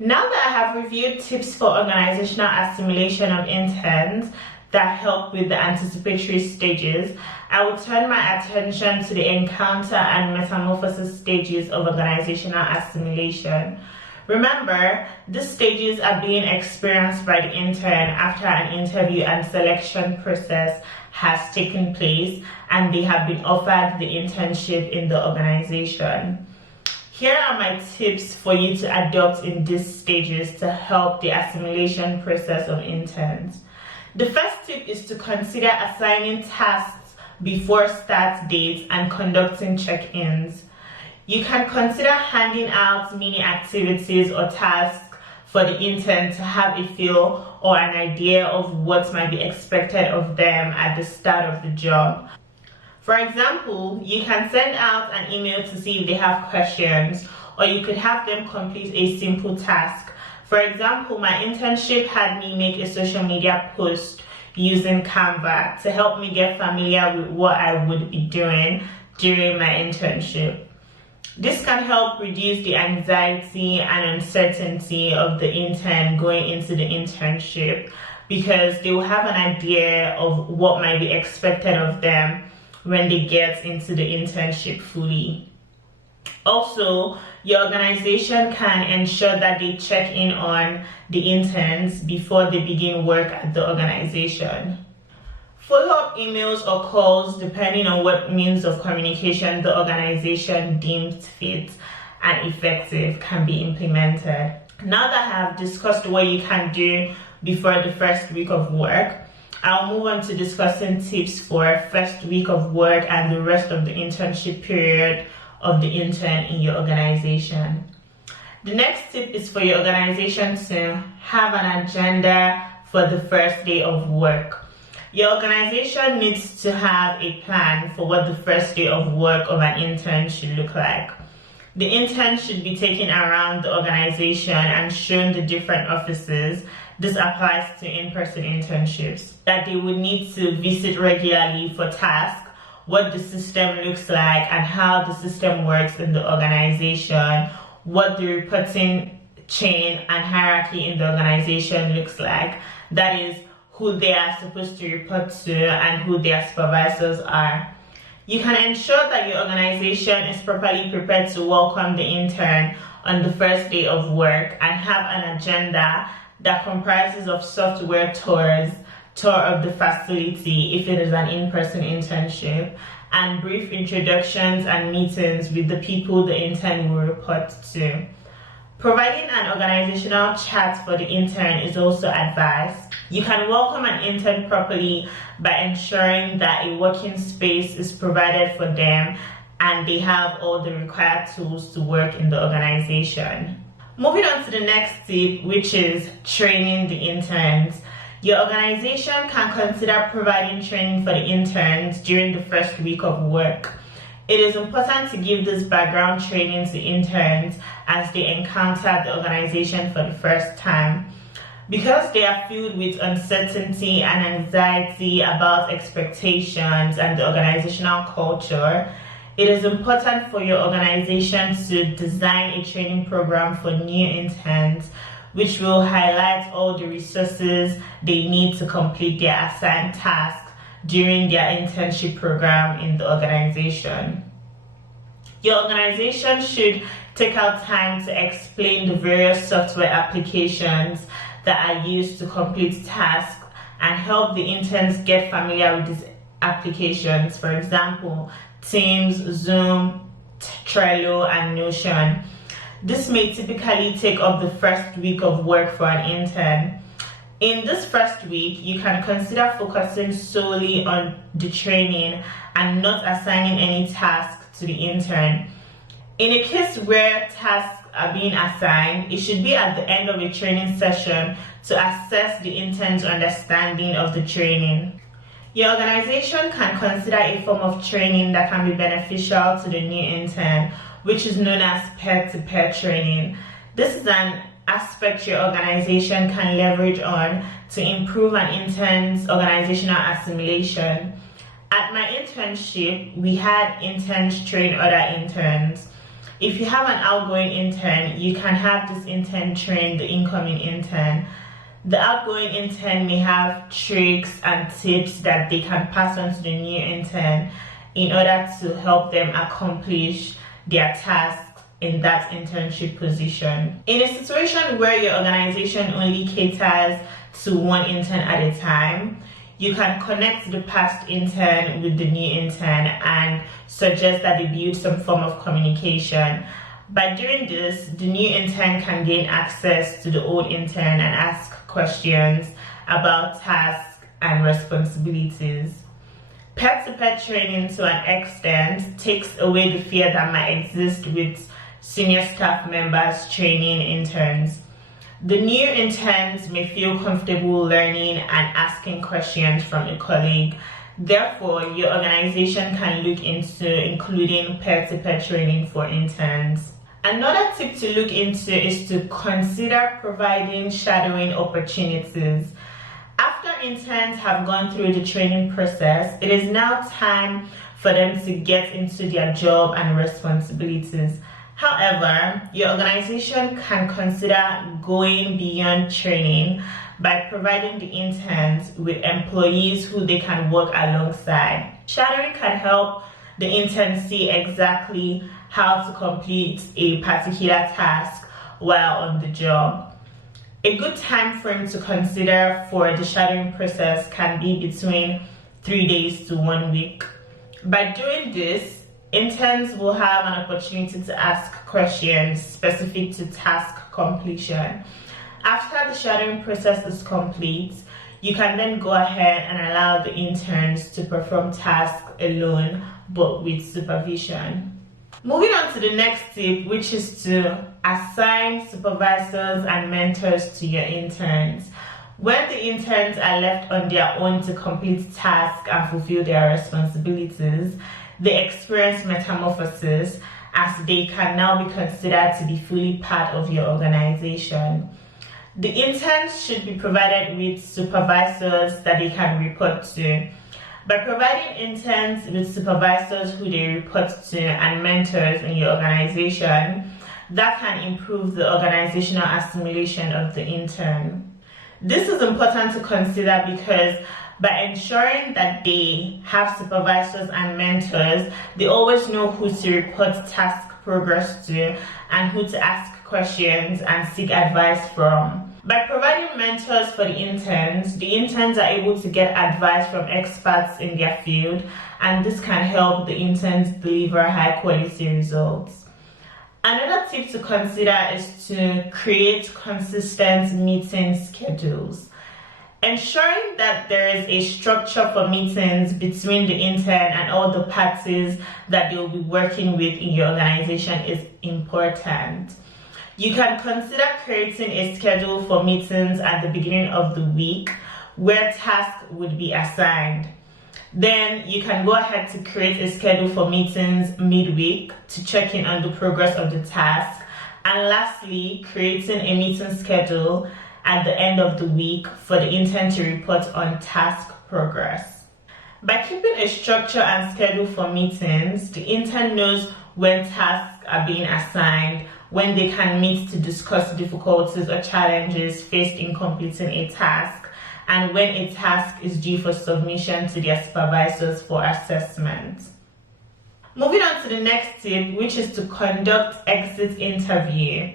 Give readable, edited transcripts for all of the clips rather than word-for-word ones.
Now that I have reviewed tips for organizational assimilation of interns that help with the anticipatory stages, I will turn my attention to the encounter and metamorphosis stages of organizational assimilation. Remember, these stages are being experienced by the intern after an interview and selection process has taken place and they have been offered the internship in the organization. Here are my tips for you to adopt in these stages to help the assimilation process of interns. The first tip is to consider assigning tasks before start dates and conducting check-ins. You can consider handing out mini activities or tasks for the intern to have a feel or an idea of what might be expected of them at the start of the job. For example, you can send out an email to see if they have questions, or you could have them complete a simple task. For example, my internship had me make a social media post using Canva to help me get familiar with what I would be doing during my internship. This can help reduce the anxiety and uncertainty of the intern going into the internship, because they will have an idea of what might be expected of them when they get into the internship fully. Also, your organization can ensure that they check in on the interns before they begin work at the organization. Follow-up emails or calls, depending on what means of communication the organization deems fit and effective, can be implemented. Now that I have discussed what you can do before the first week of work, I'll move on to discussing tips for first week of work and the rest of the internship period of the intern in your organization. The next tip is for your organization to have an agenda for the first day of work. Your organization needs to have a plan for what the first day of work of an intern should look like. The intern should be taken around the organization and shown the different offices. This applies to in-person internships that they would need to visit regularly for tasks, what the system looks like and how the system works in the organization, what the reporting chain and hierarchy in the organization looks like, that is, who they are supposed to report to and who their supervisors are. You can ensure that your organization is properly prepared to welcome the intern on the first day of work and have an agenda that comprises of software tours, tour of the facility if it is an in-person internship, and brief introductions and meetings with the people the intern will report to. Providing an organizational chat for the intern is also advised. You can welcome an intern properly by ensuring that a working space is provided for them and they have all the required tools to work in the organization. Moving on to the next tip, which is training the interns. Your organization can consider providing training for the interns during the first week of work. It is important to give this background training to interns as they encounter the organization for the first time. Because they are filled with uncertainty and anxiety about expectations and the organizational culture, it is important for your organization to design a training program for new interns, which will highlight all the resources they need to complete their assigned tasks during their internship program in the organization. Your organization should take out time to explain the various software applications that are used to complete tasks and help the interns get familiar with these applications. For example, Teams, Zoom, Trello, and Notion. This may typically take up the first week of work for an intern. In this first week, you can consider focusing solely on the training and not assigning any tasks to the intern. In a case where tasks are being assigned, it should be at the end of a training session to assess the intern's understanding of the training. Your organization can consider a form of training that can be beneficial to the new intern, which is known as peer-to-peer training. This is an aspect your organization can leverage on to improve an intern's organizational assimilation. At my internship, we had interns train other interns. If you have an outgoing intern, you can have this intern train the incoming intern. The outgoing intern may have tricks and tips that they can pass on to the new intern in order to help them accomplish their tasks in that internship position. In a situation where your organization only caters to one intern at a time, you can connect the past intern with the new intern and suggest that they build some form of communication. By doing this, the new intern can gain access to the old intern and ask questions about tasks and responsibilities. Peer-to-peer training to an extent takes away the fear that might exist with senior staff members training interns. The new interns may feel comfortable learning and asking questions from a colleague. Therefore, your organization can look into including peer-to-peer training for interns. Another tip to look into is to consider providing shadowing opportunities. After interns have gone through the training process, it is now time for them to get into their job and responsibilities. However, your organization can consider going beyond training by providing the interns with employees who they can work alongside. Shadowing can help the intern see exactly how to complete a particular task while on the job. A good time frame to consider for the shadowing process can be between 3 days to 1 week. By doing this, interns will have an opportunity to ask questions specific to task completion. After the shadowing process is complete, you can then go ahead and allow the interns to perform tasks alone but with supervision. Moving on to the next tip, which is to assign supervisors and mentors to your interns. When the interns are left on their own to complete tasks and fulfill their responsibilities, they experience metamorphosis as they can now be considered to be fully part of your organization. The interns should be provided with supervisors that they can report to. By providing interns with supervisors who they report to and mentors in your organization, that can improve the organizational assimilation of the intern. This is important to consider because by ensuring that they have supervisors and mentors, they always know who to report task progress to and who to ask questions and seek advice from. By providing mentors for the interns are able to get advice from experts in their field, and this can help the interns deliver high quality results. Another tip to consider is to create consistent meeting schedules. Ensuring that there is a structure for meetings between the intern and all the parties that they will be working with in your organization is important. You can consider creating a schedule for meetings at the beginning of the week where tasks would be assigned. Then you can go ahead to create a schedule for meetings midweek to check in on the progress of the task. And lastly, creating a meeting schedule at the end of the week for the intern to report on task progress. By keeping a structure and schedule for meetings, the intern knows when tasks are being assigned, when they can meet to discuss difficulties or challenges faced in completing a task, and when a task is due for submission to their supervisors for assessment. Moving on to the next tip, which is to conduct exit interview.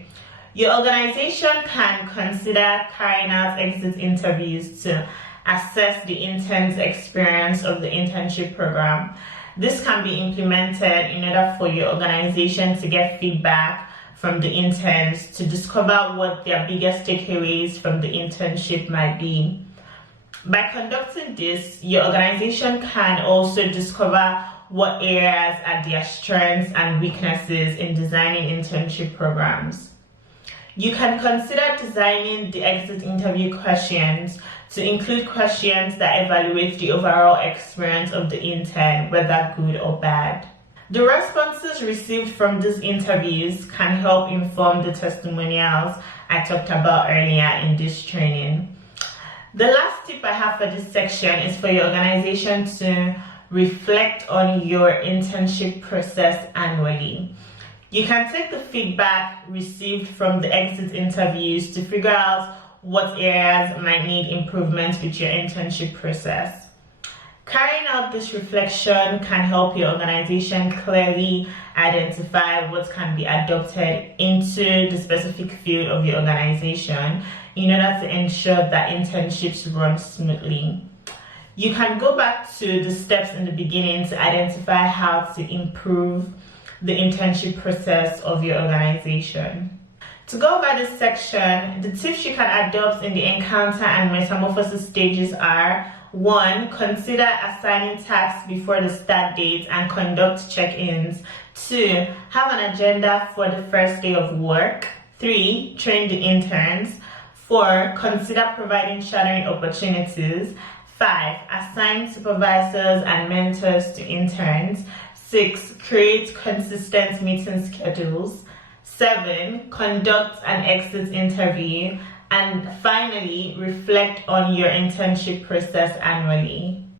Your organization can consider carrying out exit interviews to assess the intern's experience of the internship program. This can be implemented in order for your organization to get feedback from the interns to discover what their biggest takeaways from the internship might be. By conducting this, your organization can also discover what areas are their strengths and weaknesses in designing internship programs. You can consider designing the exit interview questions to include questions that evaluate the overall experience of the intern, whether good or bad. The responses received from these interviews can help inform the testimonials I talked about earlier in this training. The last tip I have for this section is for your organization to reflect on your internship process annually. You can take the feedback received from the exit interviews to figure out what areas might need improvement with your internship process. Carrying out this reflection can help your organization clearly identify what can be adopted into the specific field of your organization in order to ensure that internships run smoothly. You can go back to the steps in the beginning to identify how to improve the internship process of your organization. To go over this section, the tips you can adopt in the encounter and metamorphosis stages are: 1. Consider assigning tasks before the start date and conduct check-ins. 2. Have an agenda for the first day of work. 3. Train the interns. 4. Consider providing shadowing opportunities. 5. Assign supervisors and mentors to interns. 6. Create consistent meeting schedules. 7. Conduct an exit interview. And finally, reflect on your internship process annually.